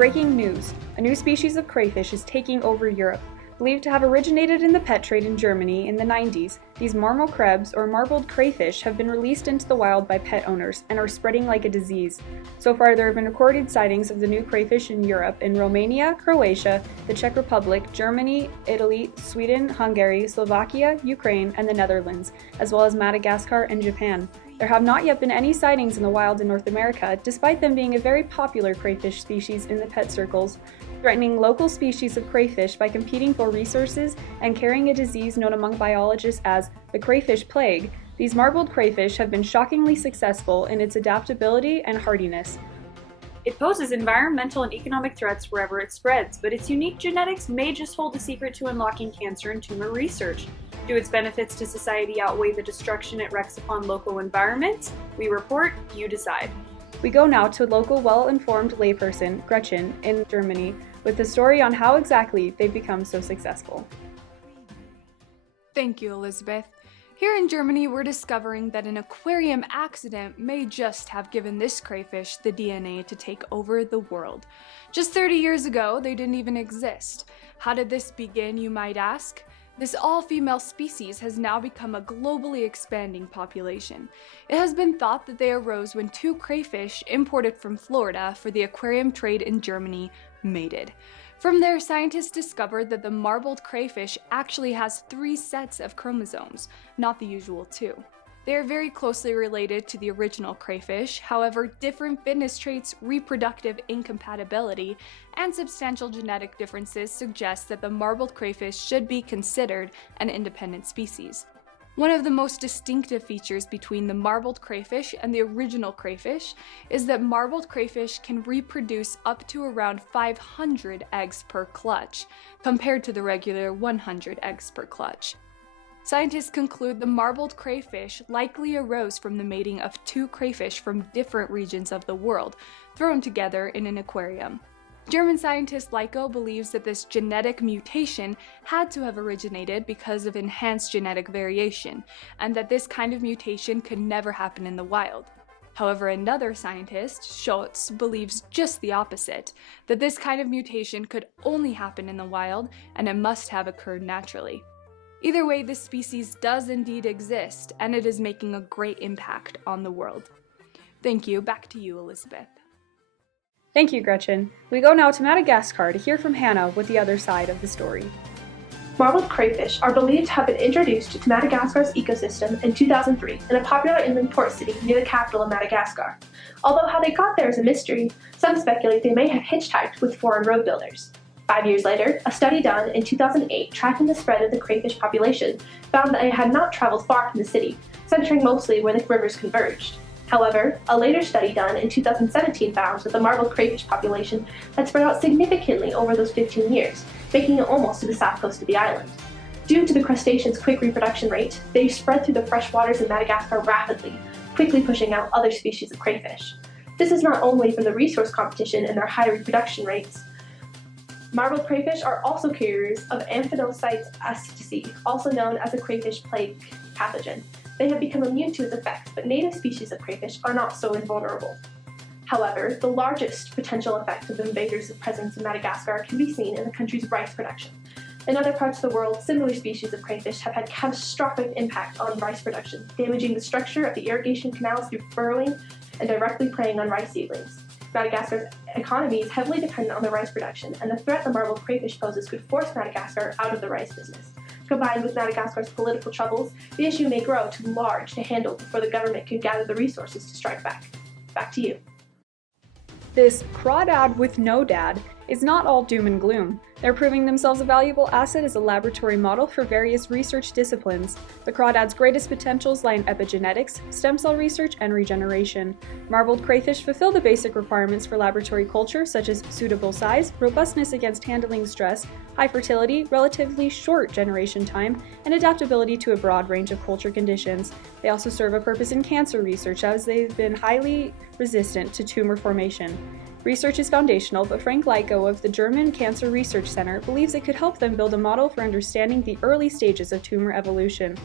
Breaking news! A new species of crayfish is taking over Europe. Believed to have originated in the pet trade in Germany in the 90s, these Marmokrebs, or marbled crayfish, have been released into the wild by pet owners and are spreading like a disease. So far, there have been recorded sightings of the new crayfish in Europe in Romania, Croatia, the Czech Republic, Germany, Italy, Sweden, Hungary, Slovakia, Ukraine, and the Netherlands, as well as Madagascar and Japan. There have not yet been any sightings in the wild in North America, despite them being a very popular crayfish species in the pet circles, threatening local species of crayfish by competing for resources and carrying a disease known among biologists as the crayfish plague. These marbled crayfish have been shockingly successful in its adaptability and hardiness. It poses environmental and economic threats wherever it spreads, but its unique genetics may just hold the secret to unlocking cancer and tumor research. Do its benefits to society outweigh the destruction it wreaks upon local environments? We report, you decide. We go now to a local well-informed layperson, Gretchen, in Germany, with the story on how exactly they've become so successful. Thank you, Elisabeth. Here in Germany, we're discovering that an aquarium accident may just have given this crayfish the DNA to take over the world. Just 30 years ago, they didn't even exist. How did this begin, you might ask? This all-female species has now become a globally expanding population. It has been thought that they arose when two crayfish imported from Florida for the aquarium trade in Germany mated. From there, scientists discovered that the marbled crayfish actually has 3 sets of chromosomes, not the usual 2. They are very closely related to the original crayfish, however, different fitness traits, reproductive incompatibility, and substantial genetic differences suggest that the marbled crayfish should be considered an independent species. One of the most distinctive features between the marbled crayfish and the original crayfish is that marbled crayfish can reproduce up to around 500 eggs per clutch, compared to the regular 100 eggs per clutch. Scientists conclude the marbled crayfish likely arose from the mating of 2 crayfish from different regions of the world, thrown together in an aquarium. German scientist Lyko believes that this genetic mutation had to have originated because of enhanced genetic variation, and that this kind of mutation could never happen in the wild. However, another scientist, Schultz, believes just the opposite, that this kind of mutation could only happen in the wild, and it must have occurred naturally. Either way, this species does indeed exist, and it is making a great impact on the world. Thank you. Back to you, Elisabeth. Thank you, Gretchen. We go now to Madagascar to hear from Hanna with the other side of the story. Marbled crayfish are believed to have been introduced to Madagascar's ecosystem in 2003 in a popular inland port city near the capital of Madagascar. Although how they got there is a mystery, some speculate they may have hitchhiked with foreign road builders. 5 years later, a study done in 2008 tracking the spread of the crayfish population found that it had not traveled far from the city, centering mostly where the rivers converged. However, a later study done in 2017 found that the marbled crayfish population had spread out significantly over those 15 years, making it almost to the south coast of the island. Due to the crustaceans' quick reproduction rate, they spread through the fresh waters of Madagascar rapidly, quickly pushing out other species of crayfish. This is not only from the resource competition and their high reproduction rates. Marbled crayfish are also carriers of Amphilocytes ascticii, also known as a crayfish plague pathogen. They have become immune to its effects, but native species of crayfish are not so invulnerable. However, the largest potential effect of invaders' presence in Madagascar can be seen in the country's rice production. In other parts of the world, similar species of crayfish have had catastrophic impact on rice production, damaging the structure of the irrigation canals through burrowing and directly preying on rice seedlings. Madagascar's economy is heavily dependent on the rice production, and the threat the marbled crayfish poses could force Madagascar out of the rice business. Combined with Madagascar's political troubles, the issue may grow too large to handle before the government can gather the resources to strike back. Back to you. This crawdad with no dad is not all doom and gloom. They're proving themselves a valuable asset as a laboratory model for various research disciplines. The crawdad's greatest potentials lie in epigenetics, stem cell research, and regeneration. Marbled crayfish fulfill the basic requirements for laboratory culture, such as suitable size, robustness against handling stress, high fertility, relatively short generation time, and adaptability to a broad range of culture conditions. They also serve a purpose in cancer research, as they've been highly resistant to tumor formation. Research is foundational, but Frank Lyko of the German Cancer Research Center believes it could help them build a model for understanding the early stages of tumor evolution.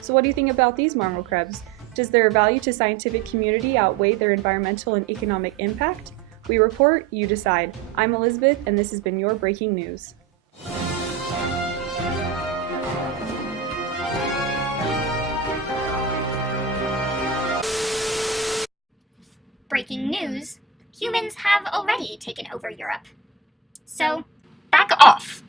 So what do you think about these Marmorkrebs? Does their value to scientific community outweigh their environmental and economic impact? We report, you decide. I'm Elisabeth, and this has been your breaking news. Breaking news. Humans have already taken over Europe. So, back off!